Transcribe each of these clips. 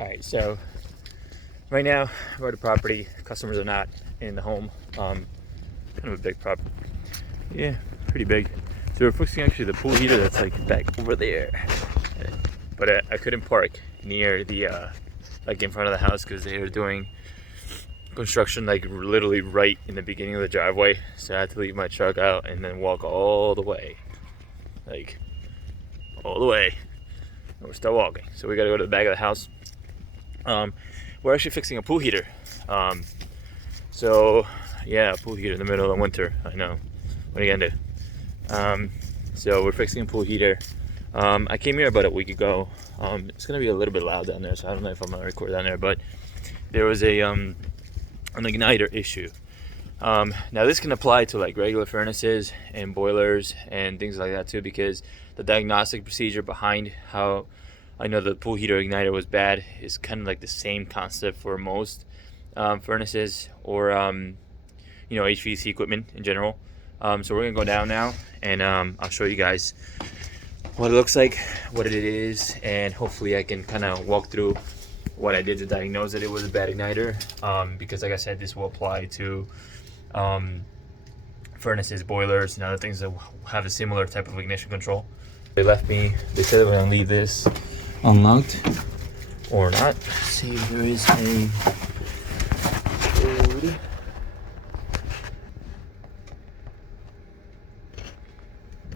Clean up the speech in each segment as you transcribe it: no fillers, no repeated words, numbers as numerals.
All right, so right now we're at a property. Customers are not in the home. Kind of a big property. Yeah, pretty big. So we're fixing actually the pool heater that's like back over there. But I couldn't park near the like in front of the house because they were doing construction like literally right in the beginning of the driveway. So I had to leave my truck out and then walk all the way, like all the way. And we're still walking. So we got to go to the back of the house. We're actually fixing a pool heater. So yeah, a pool heater in the middle of the winter. I know. What are you gonna do? So we're fixing a pool heater. I came here about a week ago. It's gonna be a little bit loud down there, so I don't know if I'm gonna record down there. But there was an igniter issue. Now this can apply to like regular furnaces and boilers and things like that too, because the diagnostic procedure behind how I know the pool heater igniter was bad is kind of like the same concept for most furnaces or HVAC equipment in general. So we're gonna go down now and I'll show you guys what it looks like, what it is, and hopefully I can kind of walk through what I did to diagnose that it was a bad igniter, because like I said, this will apply to furnaces, boilers, and other things that have a similar type of ignition control. They said they were gonna leave this unlocked or not. Let's see, there is a code.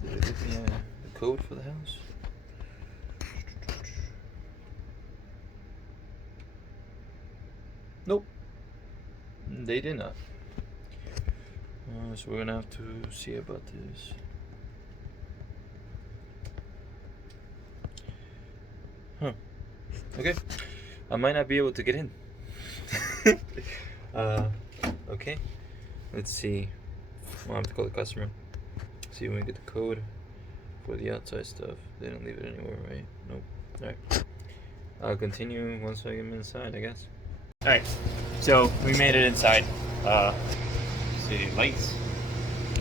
The code for the house. Nope, they did not. So we're gonna have to see about this. Huh. Okay. I might not be able to get in. Okay. Let's see. I'll have to call the customer. See when we get the code for the outside stuff. They don't leave it anywhere, right? Nope. Alright. I'll continue once I get inside, I guess. Alright. So we made it inside. See, lights.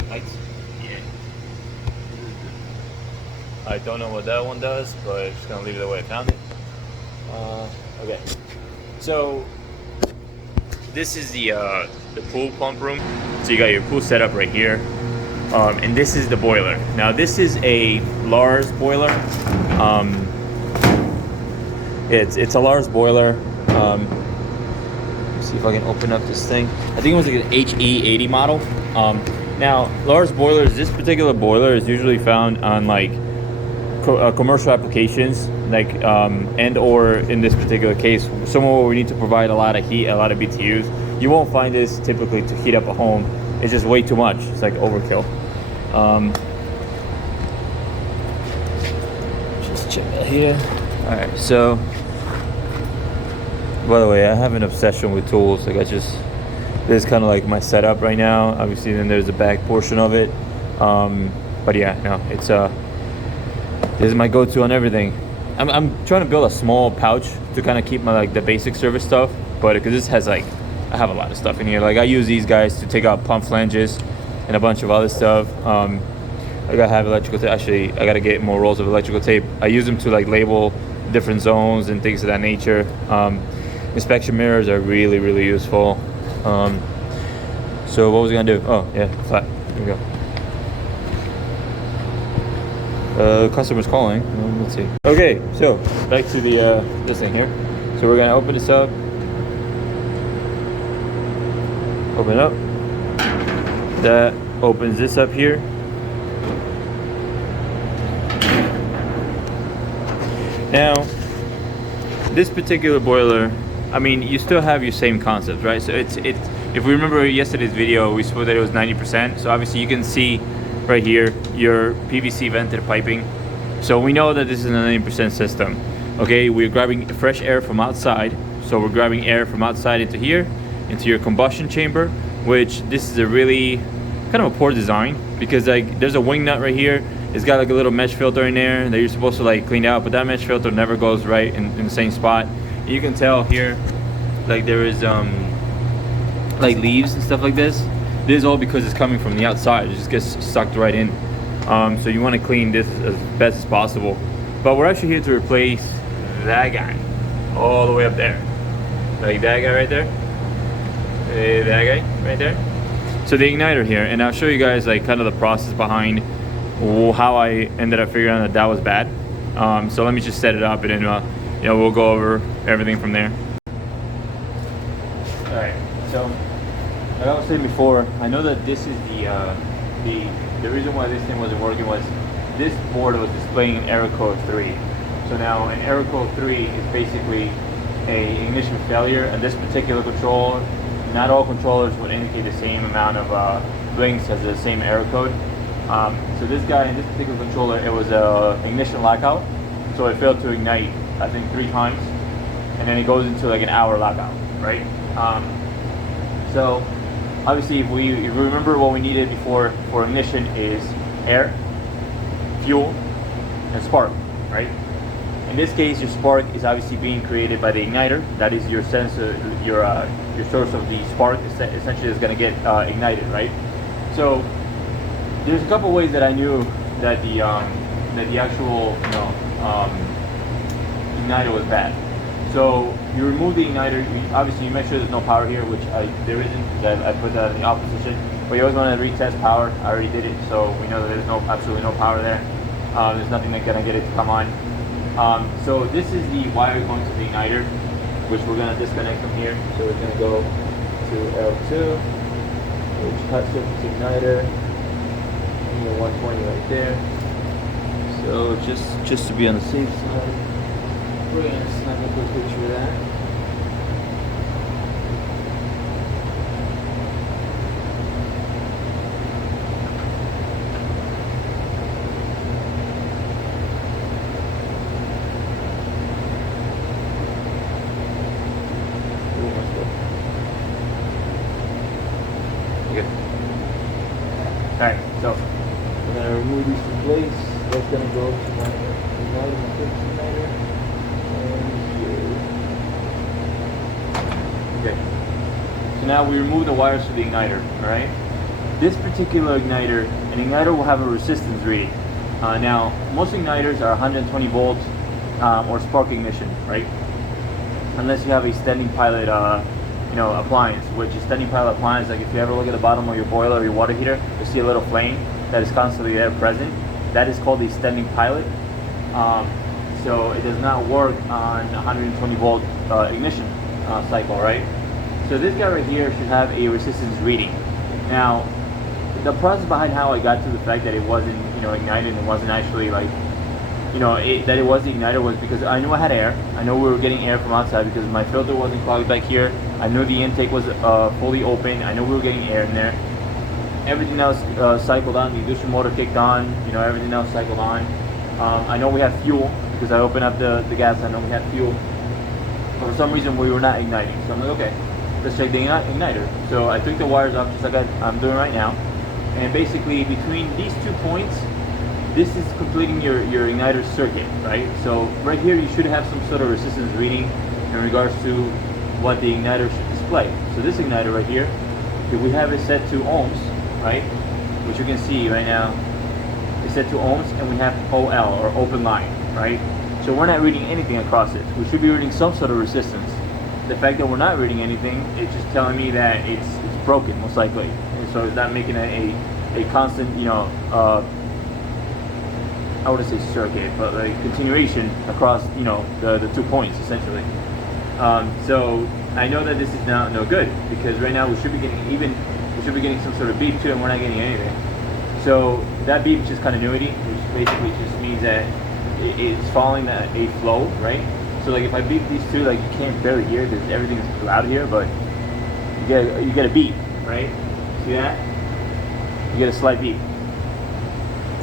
Lights? Yeah. I don't know what that one does, but I'm just gonna leave it the way I found it. Okay. So this is the pool pump room. So you got your pool setup right here, and this is the boiler. Now this is a Lars boiler. It's a Lars boiler. See if I can open up this thing. I think it was like an HE80 model. Now Lars boilers, this particular boiler is usually found on like commercial applications, like and or in this particular case, somewhere where we need to provide a lot of heat, a lot of BTUs. You won't find this typically to heat up a home. It's just way too much. It's like overkill. Just check that here. All right, so by the way, I have an obsession with tools. Like this is kind of like my setup right now. Obviously, then there's the back portion of it. But yeah, no, it's this is my go-to on everything. I'm trying to build a small pouch to kind of keep my like the basic service stuff, but because this has like I have a lot of stuff in here. Like I use these guys to take out pump flanges and a bunch of other stuff. I gotta have electrical tape. Actually, I gotta get more rolls of electrical tape. I use them to like label different zones and things of that nature. Inspection mirrors are really, really useful. So what was I gonna do? Oh yeah, flat. Here we go. Customer's calling. Let's see. Okay, so back to the this thing here. So we're gonna open this up. Open up. That opens this up here. Now, this particular boiler, I mean, you still have your same concept, right? So it's if we remember yesterday's video, we swore that it was 90%. So obviously you can see right here your PVC vented piping. So we know that this is a 90% system. Okay, we're grabbing fresh air from outside. So we're grabbing air from outside into here, into your combustion chamber, which this is a really kind of a poor design because like there's a wing nut right here. It's got like a little mesh filter in there that you're supposed to like clean out, but that mesh filter never goes right in the same spot. You can tell here, like there is like leaves and stuff like this. This is all because it's coming from the outside. It just gets sucked right in. So you want to clean this as best as possible. But we're actually here to replace that guy. all the way up there. Like that guy right there. That guy right there. So the igniter here, and I'll show you guys like kind of the process behind how I ended up figuring out that was bad. So let me just set it up, and then you know, we'll go over everything from there. All right. So like I was saying before, I know that this is the reason why this thing wasn't working was this board was displaying an error code 3. So now an error code 3 is basically a ignition failure, and this particular control, not all controllers would indicate the same amount of blinks as the same error code. So this guy in this particular controller, it was a ignition lockout, so it failed to ignite I think 3 times, and then it goes into like an hour lockout, right? So obviously if we remember what we needed before for ignition is air, fuel, and spark, right? In this case, your spark is obviously being created by the igniter. That is your sensor, your source of the spark essentially is going to get ignited, right? So there's a couple ways that I knew that the actual igniter was bad. So you remove the igniter. Obviously, you make sure there's no power here, which there isn't. That I put that in the opposition. But you always want to retest power. I already did it, so we know that there's absolutely no power there. There's nothing that's going to get it to come on. So this is the wire going to the igniter, which we're going to disconnect from here. So we're going to go to L2, which hot surface igniter, and the 120 right there. So just to be on the safe side, we're going to snap a quick picture of that. Alright, so we're going to remove these from place. That's going to go to my igniter, my fixed igniter, and here. Okay, so now we remove the wires for the igniter, alright? This particular igniter, an igniter will have a resistance reading. Now, most igniters are 120 volts or spark ignition, right? Unless you have a standing pilot appliance, which is standing pilot appliance. Like if you ever look at the bottom of your boiler or your water heater, you see a little flame that is constantly there present. That is called a standing pilot. So it does not work on 120 volt ignition cycle, right? So this guy right here should have a resistance reading. Now, the process behind how I got to the fact that it wasn't, ignited and wasn't actually like, that it was the igniter was because I knew I had air. I know we were getting air from outside because my filter wasn't clogged back here. I knew the intake was fully open. I know we were getting air in there. Everything else cycled on. The induction motor kicked on. Everything else cycled on. I know we had fuel because I opened up the gas. I know we had fuel. But for some reason we were not igniting. So I'm like, okay, let's check the igniter. So I took the wires off just like I'm doing right now. And basically between these 2 points, this is completing your igniter circuit, right? So right here you should have some sort of resistance reading in regards to what the igniter should display. So this igniter right here, if we have it set to ohms, right? Which you can see right now, it's set to ohms, and we have OL or open line, right? So we're not reading anything across it. We should be reading some sort of resistance. The fact that we're not reading anything, it's just telling me that it's broken most likely, and so it's not making a constant, I wouldn't say circuit, but like continuation across, the 2 points essentially. So I know that this is no good because right now we should be getting some sort of beep too, and we're not getting anything. So that beep is just continuity, which basically just means that it's following a flow, right? So like if I beep these two, like you can't barely hear because everything is loud here, but you get a beep, right? See that? You get a slight beep.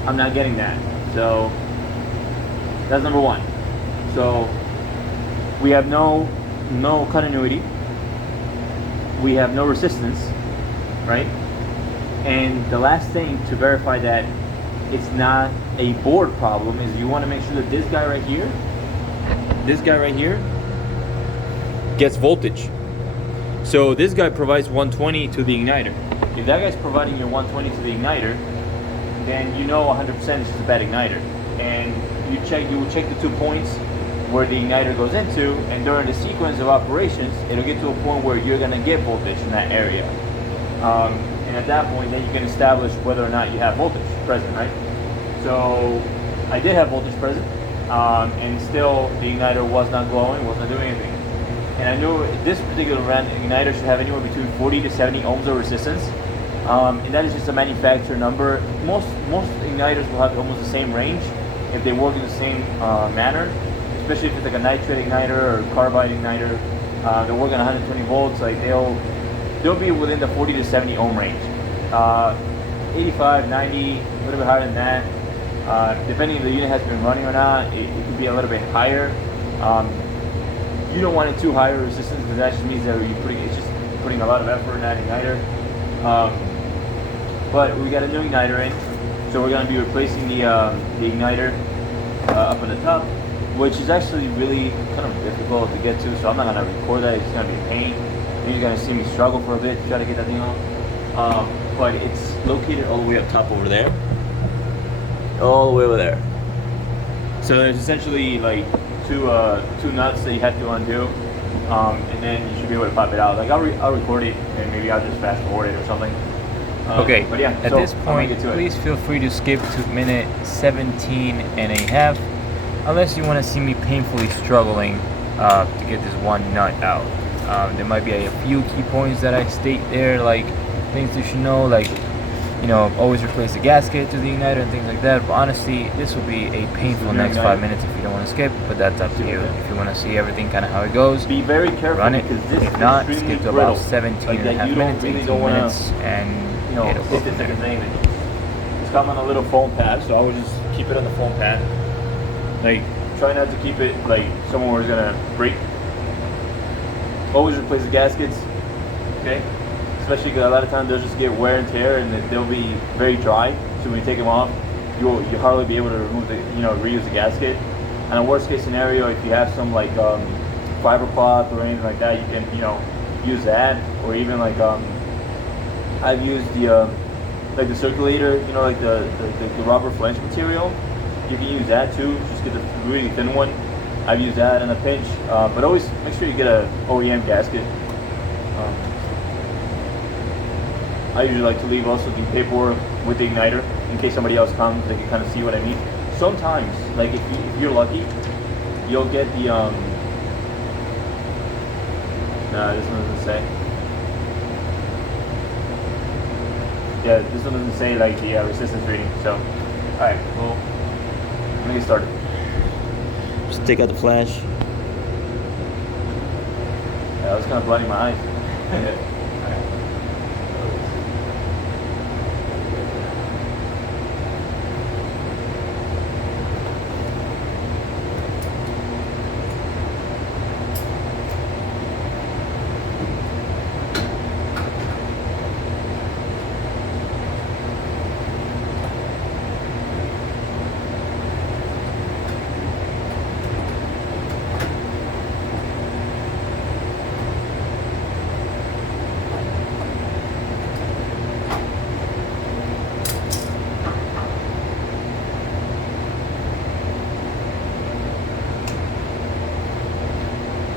I'm not getting that. So that's number one. So we have no continuity. We have no resistance, right? And the last thing to verify that it's not a board problem is you want to make sure that this guy right here gets voltage. So this guy provides 120 to the igniter. If that guy's providing your 120 to the igniter, then 100% it's just a bad igniter. And you will check the 2 points where the igniter goes into, and during the sequence of operations, it'll get to a point where you're going to get voltage in that area. And at that point, then you can establish whether or not you have voltage present, right? So I did have voltage present, and still the igniter was not glowing, was not doing anything. And I knew this particular igniter should have anywhere between 40 to 70 ohms of resistance. And that is just a manufacturer number. Most igniters will have almost the same range if they work in the same manner, especially if it's like a nitrate igniter or carbide igniter. They're working 120 volts, like they'll be within the 40 to 70 ohm range. 85, 90, a little bit higher than that. Depending if the unit has been running or not, it could be a little bit higher. You don't want it too high of resistance, because that just means that it's just putting a lot of effort in that igniter. But we got a new igniter in, so we're going to be replacing the igniter up on the top, which is actually really kind of difficult to get to, so I'm not going to record that. It's going to be a pain. You're going to see me struggle for a bit to try to get that thing off. But it's located all the way up top over there. All the way over there. So there's essentially like two nuts that you have to undo, and then you should be able to pop it out. Like I'll record it, and maybe I'll just fast forward it or something. Okay, but yeah, at this point, please feel free to skip to minute 17 and a half, unless you want to see me painfully struggling to get this one nut out. There might be a few key points that I state there, like things you should know, like, you know, always replace the gasket to the igniter and things like that. But honestly, this will be a painful next 5 minutes if you don't want to skip, but that's up to you. If you want to see everything kind of how it goes, be very careful, run it. Because this if not, is skip to brittle. about 17 like and a half minutes, really 18 minutes, and you know, it'll hit go. the second thing. It's come on a little foam pad, so I would just keep it on the foam pad. Like, try not to keep it like somewhere where it's gonna break. Always replace the gaskets, okay? Especially because a lot of times they'll just get wear and tear, and they'll be very dry. So when you take them off, you'll hardly be able to remove reuse the gasket. And a worst case scenario, if you have some like fiber cloth or anything like that, you can use that, or even like I've used the like the circulator, like the rubber flange material. You can use that too. Just get the really thin one. I've used that in a pinch, but always make sure you get a OEM gasket. I usually like to leave also the paperwork with the igniter in case somebody else comes. They can kind of see what I mean. Sometimes, like if you're lucky, you'll get the nah, this one doesn't say. Yeah, this one doesn't say like the resistance reading. So, all right, well, let me get started. Just take out the flash. Yeah, I was kind of blinding my eyes.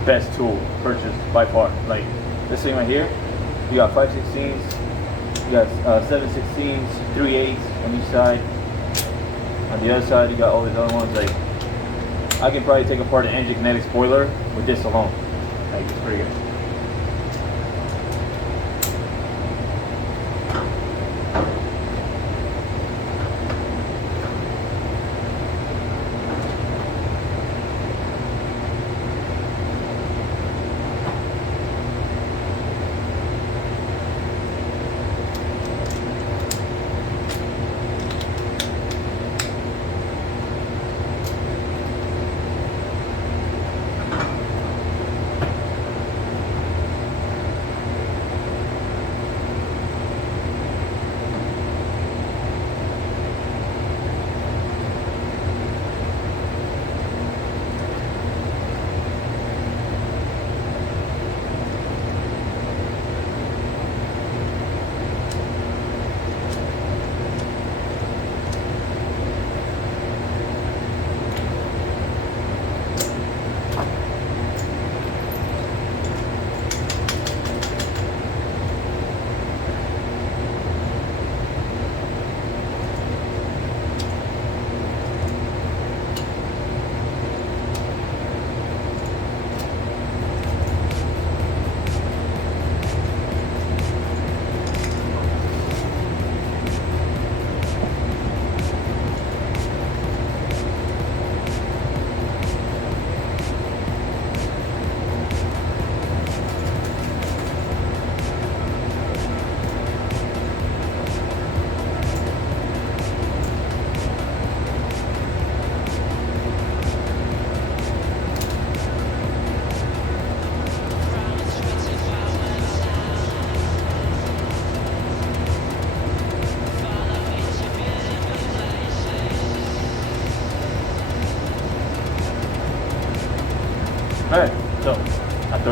Best tool purchased by far. Like this thing right here, you got 5/16s, you got 7/16s, 3/8 on each side. On the other side, you got all these other ones. Like I can probably take apart an engine kinetic spoiler with this alone. Like it's pretty good.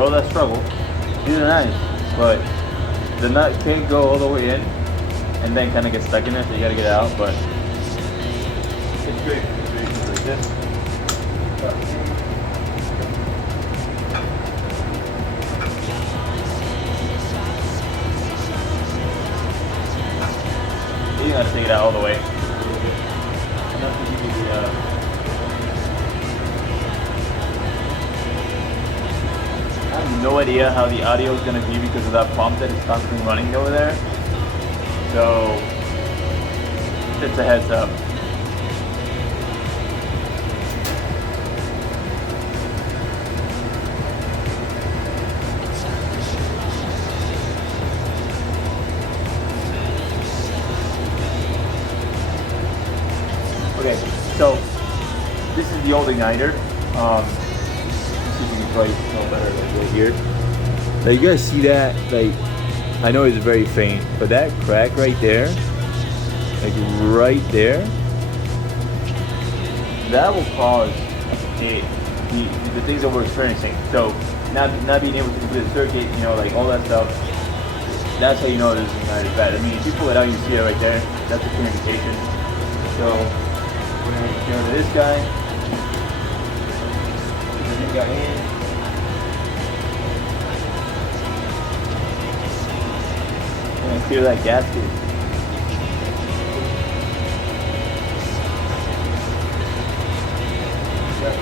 all that struggle. These are nice, but the nut can't go all the way in and then kind of get stuck in it, so you gotta get it out, but it's great. It's very easy like this. You gotta take it out all the way. Enough to give you the, I have no idea how the audio is gonna be because of that pump that is constantly running over there. So, just a heads up. Okay, so this is the old igniter. Let's see if you can probably tell better like right here. Now you guys see that? Like, I know it's very faint, but that crack right there, like right there, that will cause the things that we're experiencing. So not being able to complete the circuit, you know, like all that stuff. That's how you know this igniter is bad. I mean, if you pull it out, you see it right there. That's a clear indication. So. We're going to go to this guy. Put the new guy in. I'm going to clear that gasket. Yep.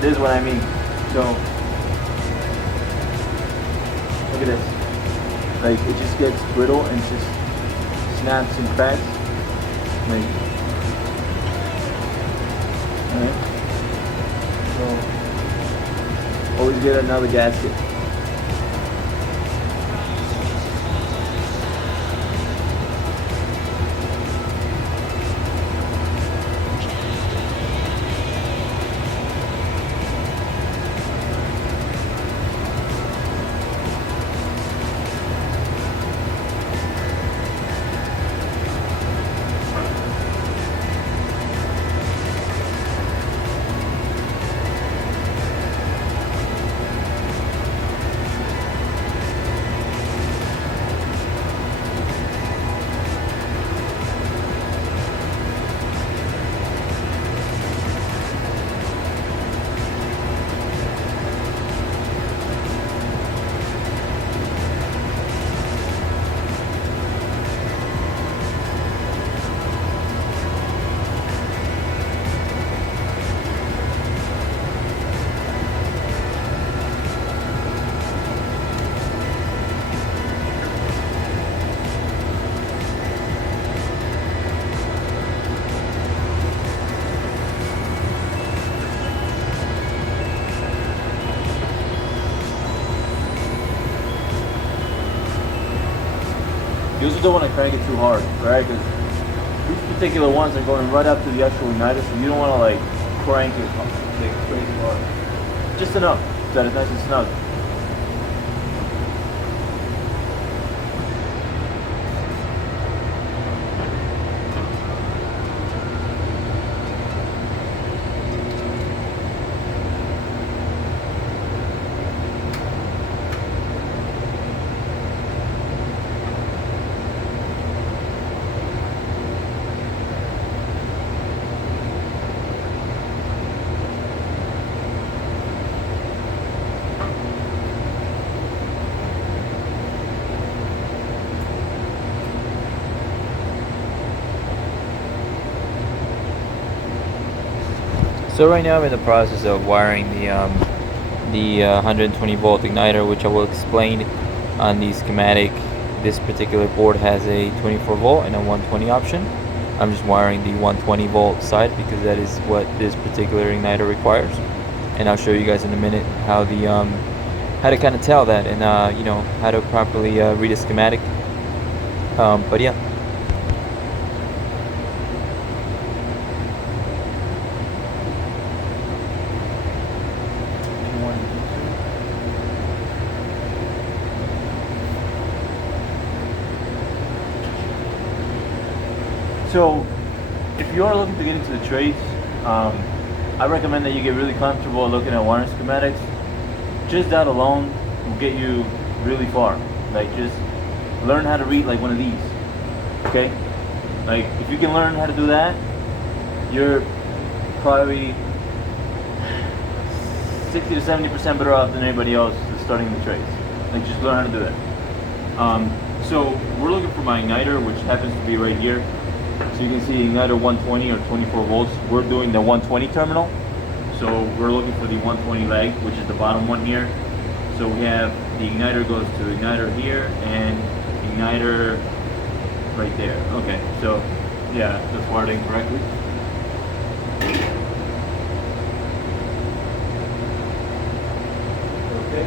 This is what I mean. So, look at this. Like, it just gets brittle and just snaps and cracks. Alright, so always get another gasket. You also don't want to crank it too hard, right? Because these particular ones are going right up to the actual igniter, so you don't want to like crank it like crazy hard. Just enough that it's nice and snug. So right now I'm in the process of wiring the 120 volt igniter, which I will explain on the schematic. This particular board has a 24 volt and a 120 option. I'm just wiring the 120 volt side because that is what this particular igniter requires, and I'll show you guys in a minute how to kind of tell that, and you know, how to properly read a schematic. But yeah. So, if you are looking to get into the trades, I recommend that you get really comfortable looking at wiring schematics. just that alone will get you really far. Like, just learn how to read like one of these, okay? Like, if you can learn how to do that, you're probably 60 to 70% better off than anybody else that's starting the trades. Like, just learn how to do that. So we're looking for my igniter, which happens to be right here. So you can see igniter 120 or 24 volts. We're doing the 120 terminal. So we're looking for the 120 leg, which is the bottom one here. So we have the igniter goes to igniter here and igniter right there. Okay, so yeah, that's wired in correctly. Okay.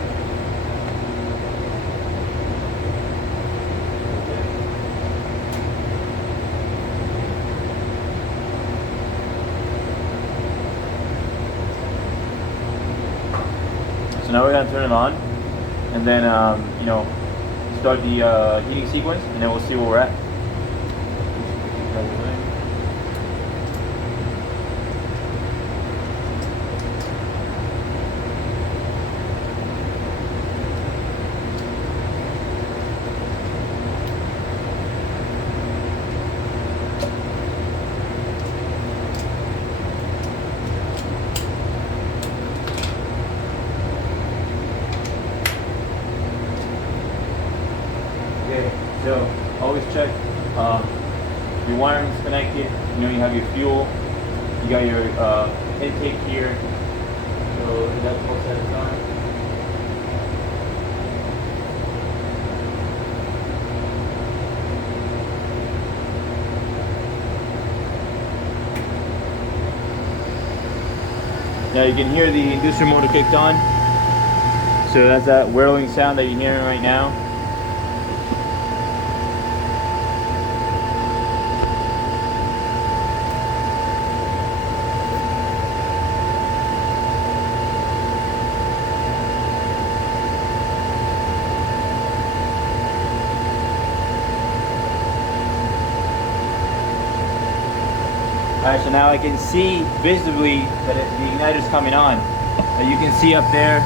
So now we're gonna turn it on, and then you know, start the heating sequence, and then we'll see where we're at. Okay, so always check your wiring's connected. You know, you have your fuel, you got your intake here, so that's all set aside. Now you can hear the inducer motor kicked on, so that's that whirling sound that you're hearing right now. Alright, so now I can see visibly that the igniter's coming on. You can see up there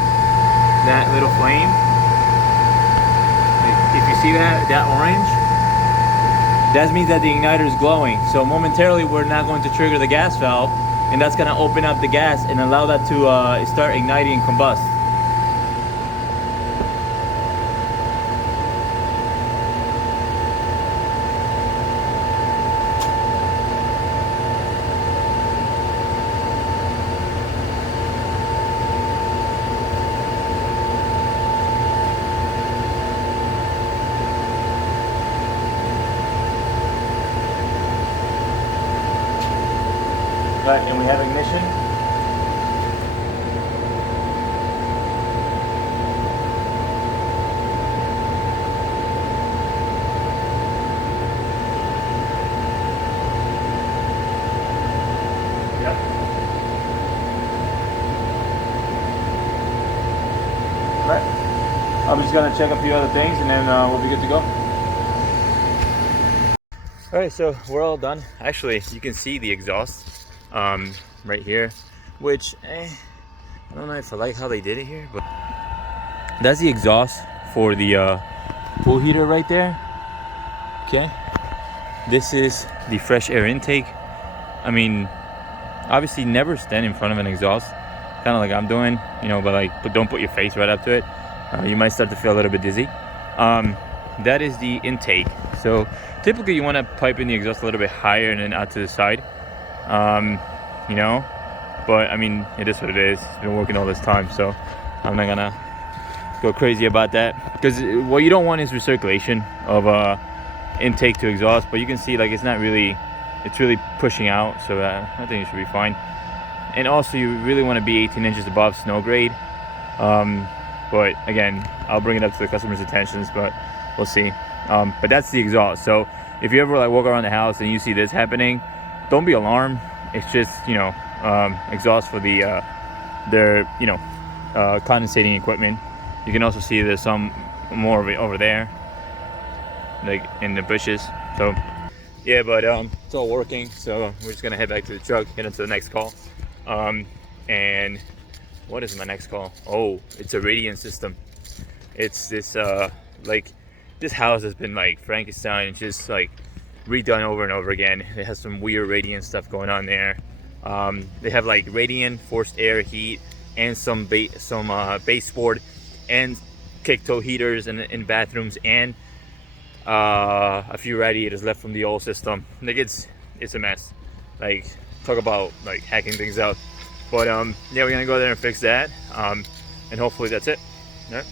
that little flame. If you see that orange, that means that the igniter is glowing. So momentarily we're now going to trigger the gas valve, and that's going to open up the gas and allow that to start igniting and combust. Right, and we have ignition. Yep. Right. I'm just gonna check a few other things, and then we'll be good to go. All right, so we're all done. Actually, you can see the exhaust right here, which I don't know if I like how they did it here, but that's the exhaust for the pool heater right there. Okay, this is the fresh air intake. I mean, obviously never stand in front of an exhaust, kind of like I'm doing, you know, but don't put your face right up to it. You might start to feel a little bit dizzy. That is the intake. So typically you want to pipe in the exhaust a little bit higher and then out to the side. You know, but I mean, it is what it is. It's been working all this time, so I'm not gonna go crazy about that, because what you don't want is recirculation of intake to exhaust. But you can see, like, it's really pushing out, so I think it should be fine. And also you really want to be 18 inches above snow grade. But again, I'll bring it up to the customer's attentions, but we'll see. But that's the exhaust. So if you ever like walk around the house and you see this happening, don't be alarmed. It's just, you know, exhaust for their condensating equipment. You can also see there's some more of it over there, like in the bushes. So yeah, but it's all working. So we're just gonna head back to the truck, get into the next call, and what is my next call? Oh, it's a radiant system. It's this like this house has been like Frankenstein, just like redone over and over again. It has some weird radiant stuff going on there. They have like radiant forced air heat and some baseboard and kick toe heaters in bathrooms, and a few radiators left from the old system. Like it's a mess. Like, talk about like hacking things out. But yeah, we're gonna go there and fix that, and hopefully that's it. All right.